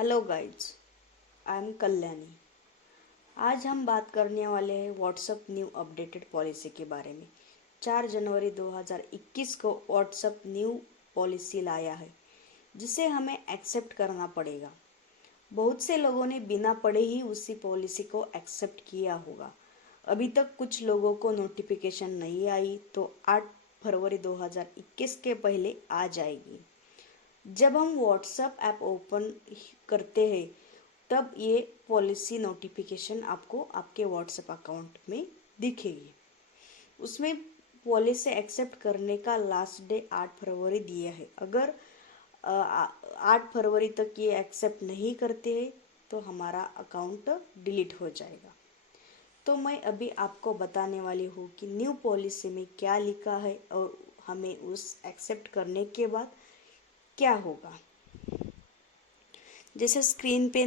Hello guys, I am Kalyani. आज हम बात करने वाले हैं व्हाट्सएप न्यू अपडेटेड पॉलिसी के बारे में। 4 जनवरी 2021 को व्हाट्सएप न्यू पॉलिसी लाया है जिसे हमें एक्सेप्ट करना पड़ेगा। बहुत से लोगों ने बिना पढ़े ही उसी पॉलिसी को एक्सेप्ट किया होगा। अभी तक कुछ लोगों को नोटिफिकेशन नहीं आई तो 8 फरवरी 2021 के पहले आ जाएगी। जब हम व्हाट्सएप ऐप ओपन करते हैं तब ये पॉलिसी नोटिफिकेशन आपको आपके व्हाट्सएप अकाउंट में दिखेगी। उसमें पॉलिसी एक्सेप्ट करने का लास्ट डे 8 फरवरी दिया है। अगर 8 फरवरी तक ये एक्सेप्ट नहीं करते हैं तो हमारा अकाउंट डिलीट हो जाएगा। तो मैं अभी आपको बताने वाली हूँ कि न्यू पॉलिसी में क्या लिखा है और हमें उस एक्सेप्ट करने के बाद क्या होगा। जैसे स्क्रीन पे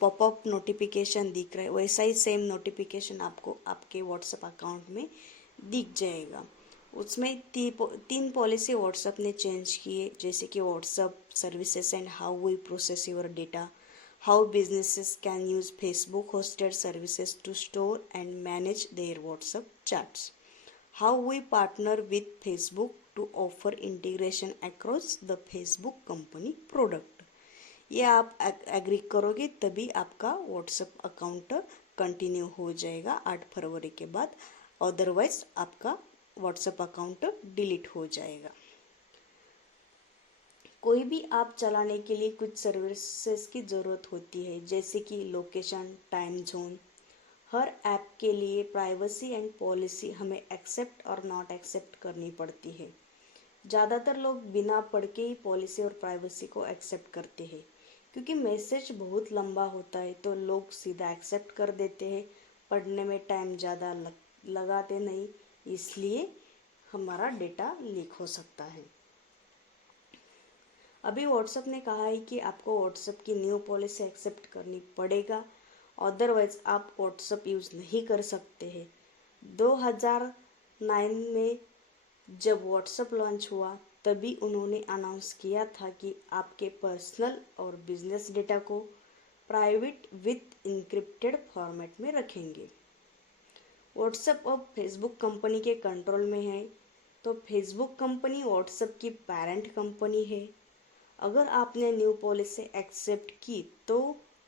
पॉपअप नोटिफिकेशन दिख रहा है वैसा ही सेम नोटिफिकेशन आपको आपके व्हाट्सएप अकाउंट में दिख जाएगा। उसमें तीन पॉलिसी व्हाट्सएप ने चेंज किए, जैसे कि WhatsApp services and how we process your data, how businesses can use Facebook hosted services to store and manage their WhatsApp chats, how we partner with Facebook to offer integration across the Facebook company product. ये आप agree करोगे तभी आपका WhatsApp account continue हो जाएगा 8 फरवरी के बाद, otherwise आपका व्हाट्सएप अकाउंट डिलीट हो जाएगा। कोई भी ऐप चलाने के लिए कुछ सर्विसेज की ज़रूरत होती है, जैसे कि लोकेशन, टाइम जोन। हर ऐप के लिए प्राइवेसी एंड पॉलिसी हमें एक्सेप्ट और नॉट एक्सेप्ट करनी पड़ती है। ज़्यादातर लोग बिना पढ़ के ही पॉलिसी और प्राइवेसी को एक्सेप्ट करते हैं, क्योंकि मैसेज बहुत लंबा होता है तो लोग सीधा एक्सेप्ट कर देते हैं। पढ़ने में टाइम ज़्यादा लगाते नहीं, इसलिए हमारा डेटा लीक हो सकता है। अभी व्हाट्सएप ने कहा है कि आपको व्हाट्सएप की न्यू पॉलिसी एक्सेप्ट करनी पड़ेगा, अदरवाइज आप व्हाट्सएप यूज़ नहीं कर सकते हैं। 2009 में जब व्हाट्सएप लॉन्च हुआ तभी उन्होंने अनाउंस किया था कि आपके पर्सनल और बिजनेस डेटा को प्राइवेट विथ इंक्रिप्टेड फॉर्मेट में रखेंगे। व्हाट्सएप अब फेसबुक कंपनी के कंट्रोल में है, तो फेसबुक कंपनी व्हाट्सएप की पेरेंट कंपनी है। अगर आपने न्यू पॉलिसी एक्सेप्ट की तो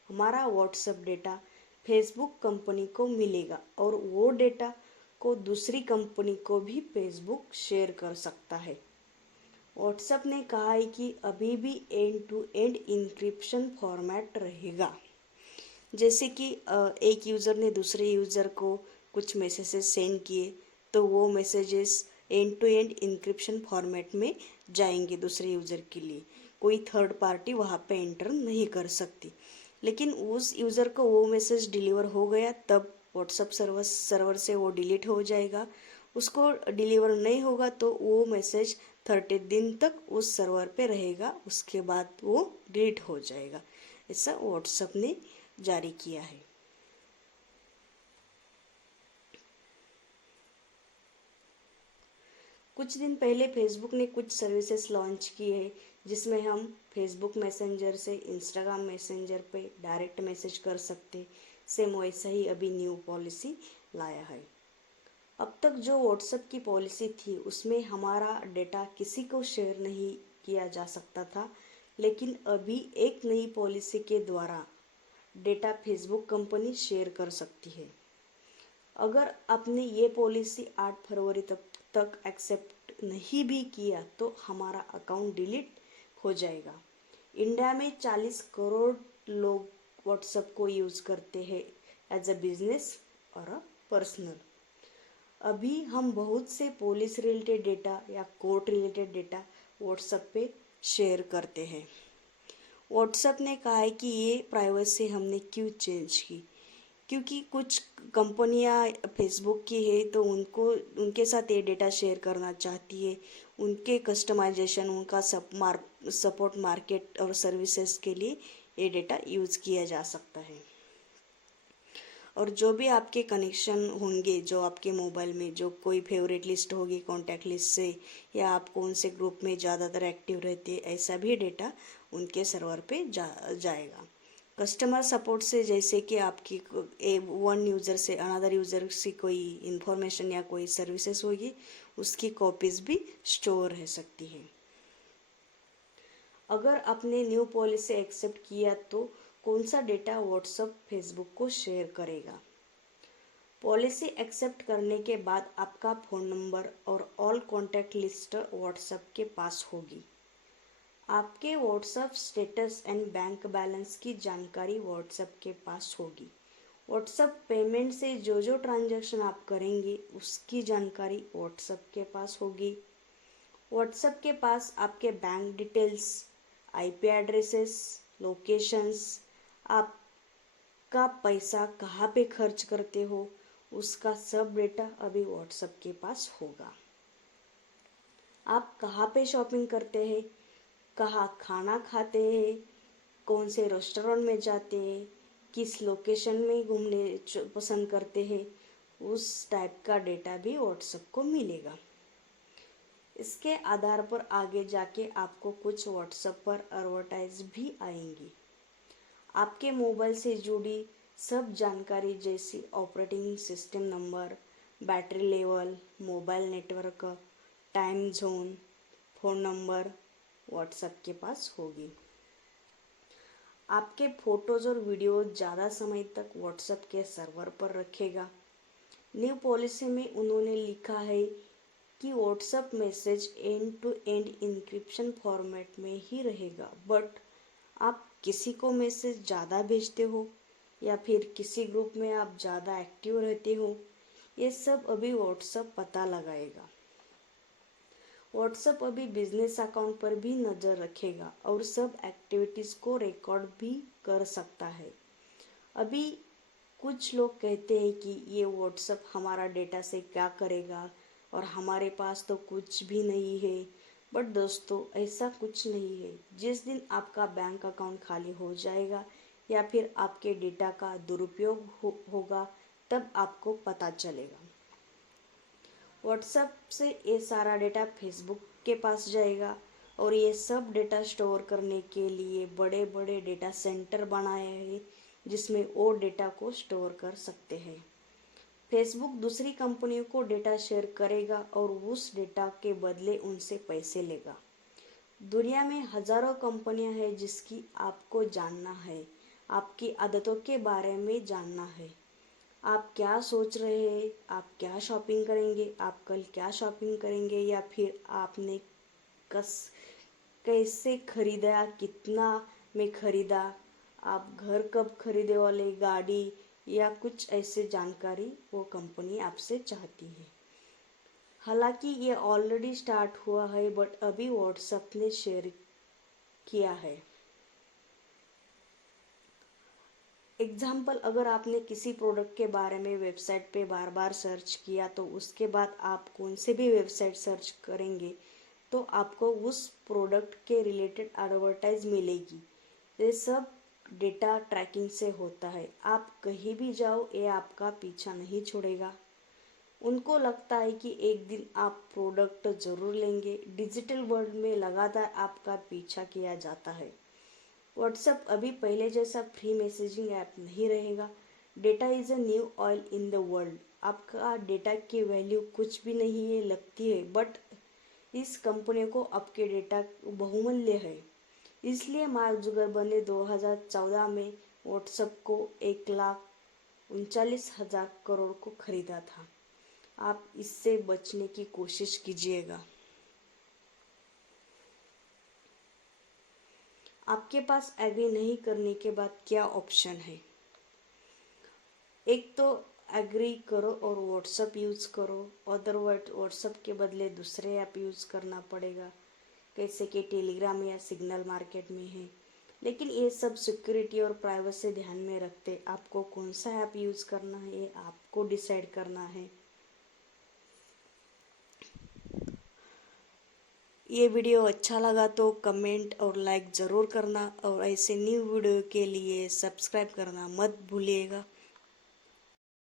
हमारा व्हाट्सएप डेटा फेसबुक कंपनी को मिलेगा और वो डेटा को दूसरी कंपनी को भी फेसबुक शेयर कर सकता है। व्हाट्सएप ने कहा है कि अभी भी end to end encryption format रहेगा, जैसे कि एक यूज़र ने दूसरे यूज़र को कुछ मैसेजेस सेंड किए तो वो messages end to end encryption format में जाएंगे दूसरे यूज़र के लिए। कोई थर्ड पार्टी वहाँ पे एंटर नहीं कर सकती। लेकिन उस यूज़र को वो मैसेज डिलीवर हो गया तब व्हाट्सएप सर्वर से वो डिलीट हो जाएगा। उसको डिलीवर नहीं होगा तो वो मैसेज 30 दिन तक उस सर्वर पे रहेगा, उसके बाद वो डिलीट हो जाएगा। ऐसा व्हाट्सएप ने जारी किया है। कुछ दिन पहले फेसबुक ने कुछ सर्विसेज लॉन्च किए हैं जिसमें हम फेसबुक मैसेंजर से इंस्टाग्राम मैसेंजर पे डायरेक्ट मैसेज कर सकते। सेम वैसा ही अभी न्यू पॉलिसी लाया है। अब तक जो व्हाट्सएप की पॉलिसी थी उसमें हमारा डेटा किसी को शेयर नहीं किया जा सकता था, लेकिन अभी एक नई पॉलिसी के द्वारा डेटा फेसबुक कंपनी शेयर कर सकती है। अगर आपने ये पॉलिसी 8 फरवरी तक एक्सेप्ट नहीं भी किया तो हमारा अकाउंट डिलीट हो जाएगा। इंडिया में 40 करोड़ लोग व्हाट्सएप को यूज़ करते हैं एज अ बिजनेस और अ पर्सनल। अभी हम बहुत से पुलिस रिलेटेड डेटा या कोर्ट रिलेटेड डेटा व्हाट्सएप पे शेयर करते हैं। व्हाट्सएप ने कहा है कि ये प्राइवेसी हमने क्यों चेंज की, क्योंकि कुछ कंपनियां फेसबुक की है तो उनके साथ ये डेटा शेयर करना चाहती है। उनके कस्टमाइजेशन, उनका सपोर्ट मार्केट और सर्विसेज के लिए ये डेटा यूज़ किया जा सकता है। और जो भी आपके कनेक्शन होंगे, जो आपके मोबाइल में जो कोई फेवरेट लिस्ट होगी कॉन्टैक्ट लिस्ट से, या आप कौन से ग्रुप में ज़्यादातर एक्टिव रहते हैं, ऐसा भी डेटा उनके सर्वर पे जाएगा। कस्टमर सपोर्ट से जैसे कि आपकी वन यूज़र से अनदर यूज़र से कोई इन्फॉर्मेशन या कोई सर्विसेज होगी, उसकी कॉपीज़ भी स्टोर रह सकती है। अगर आपने न्यू पॉलिसी एक्सेप्ट किया तो कौन सा डेटा व्हाट्सएप फेसबुक को शेयर करेगा। पॉलिसी एक्सेप्ट करने के बाद आपका फ़ोन नंबर और ऑल कॉन्टैक्ट लिस्ट व्हाट्सएप के पास होगी। आपके WhatsApp status and bank balance की जानकारी व्हाट्सएप के पास होगी। व्हाट्सएप पेमेंट से जो जो ट्रांजैक्शन आप करेंगे उसकी जानकारी व्हाट्सएप के पास होगी। व्हाट्सएप के पास आपके bank details, IP addresses, locations, आपका पैसा कहाँ पे खर्च करते हो, उसका सब डेटा अभी व्हाट्सएप के पास होगा। आप कहाँ पे शॉपिंग करते हैं, कहाँ खाना खाते हैं, कौन से रेस्टोरेंट में जाते हैं, किस लोकेशन में घूमने पसंद करते हैं, उस टाइप का डेटा भी व्हाट्सएप को मिलेगा। इसके आधार पर आगे जाके आपको कुछ व्हाट्सएप पर एडवर्टाइज भी आएंगी। आपके मोबाइल से जुड़ी सब जानकारी जैसी operating system number, battery level, mobile network, time zone, phone number WhatsApp के पास होगी। आपके फोटोज़ और वीडियो ज़्यादा समय तक व्हाट्सएप के सर्वर पर रखेगा। न्यू पॉलिसी में उन्होंने लिखा है कि WhatsApp message end to end encryption format में ही रहेगा, बट आप किसी को मैसेज ज़्यादा भेजते हो या फिर किसी ग्रुप में आप ज़्यादा एक्टिव रहते हो, ये सब अभी व्हाट्सएप पता लगाएगा। व्हाट्सएप अभी बिजनेस अकाउंट पर भी नज़र रखेगा और सब एक्टिविटीज़ को रिकॉर्ड भी कर सकता है। अभी कुछ लोग कहते हैं कि ये व्हाट्सएप हमारा डेटा से क्या करेगा और हमारे पास तो कुछ भी नहीं है, बट दोस्तों ऐसा कुछ नहीं है। जिस दिन आपका बैंक अकाउंट खाली हो जाएगा या फिर आपके डेटा का दुरुपयोग होगा, तब आपको पता चलेगा। व्हाट्सएप से ये सारा डेटा फेसबुक के पास जाएगा और ये सब डेटा स्टोर करने के लिए बड़े बड़े डेटा सेंटर बनाए हैं जिसमें वो डेटा को स्टोर कर सकते हैं। फेसबुक दूसरी कंपनियों को डेटा शेयर करेगा और उस डेटा के बदले उनसे पैसे लेगा। दुनिया में हजारों कंपनियां हैं जिसकी आपको जानना है, आपकी आदतों के बारे में जानना है। आप क्या सोच रहे हैं, आप क्या शॉपिंग करेंगे, आप कल क्या शॉपिंग करेंगे, या फिर आपने कैसे खरीदा, कितना में खरीदा, आप घर कब खरीदे वाले, गाड़ी या कुछ ऐसे जानकारी वो कंपनी आपसे चाहती है। हालांकि ये ऑलरेडी स्टार्ट हुआ है, बट अभी व्हाट्सएप ने शेयर किया है। एग्जाम्पल, अगर आपने किसी प्रोडक्ट के बारे में वेबसाइट पे बार बार सर्च किया तो उसके बाद आप कौन से भी वेबसाइट सर्च करेंगे तो आपको उस प्रोडक्ट के रिलेटेड एडवर्टाइज मिलेगी। ये सब डेटा ट्रैकिंग से होता है। आप कहीं भी जाओ, ये आपका पीछा नहीं छोड़ेगा। उनको लगता है कि एक दिन आप प्रोडक्ट ज़रूर लेंगे। डिजिटल वर्ल्ड में लगातार आपका पीछा किया जाता है। व्हाट्सएप अभी पहले जैसा फ्री मैसेजिंग ऐप नहीं रहेगा। Data is a new oil in the world. आपका डेटा की वैल्यू कुछ भी नहीं है लगती है, बट इस कंपनी को आपके डेटा बहुमूल्य है। इसलिए मार्क जुकरबर्ग ने 2014 में व्हाट्सएप को 1,39,000 करोड़ को खरीदा था। आप इससे बचने की कोशिश कीजिएगा। आपके पास एग्री नहीं करने के बाद क्या ऑप्शन है? एक तो एग्री करो और व्हाट्सएप यूज़ करो, अदरवाइज व्हाट्सएप के बदले दूसरे ऐप यूज़ करना पड़ेगा, जैसे कि टेलीग्राम या सिग्नल मार्केट में है। लेकिन ये सब सिक्योरिटी और प्राइवेसी ध्यान में रखते आपको कौन सा ऐप यूज़ करना है ये आपको डिसाइड करना है। ये वीडियो अच्छा लगा तो कमेंट और लाइक ज़रूर करना और ऐसे न्यू वीडियो के लिए सब्सक्राइब करना मत भूलिएगा।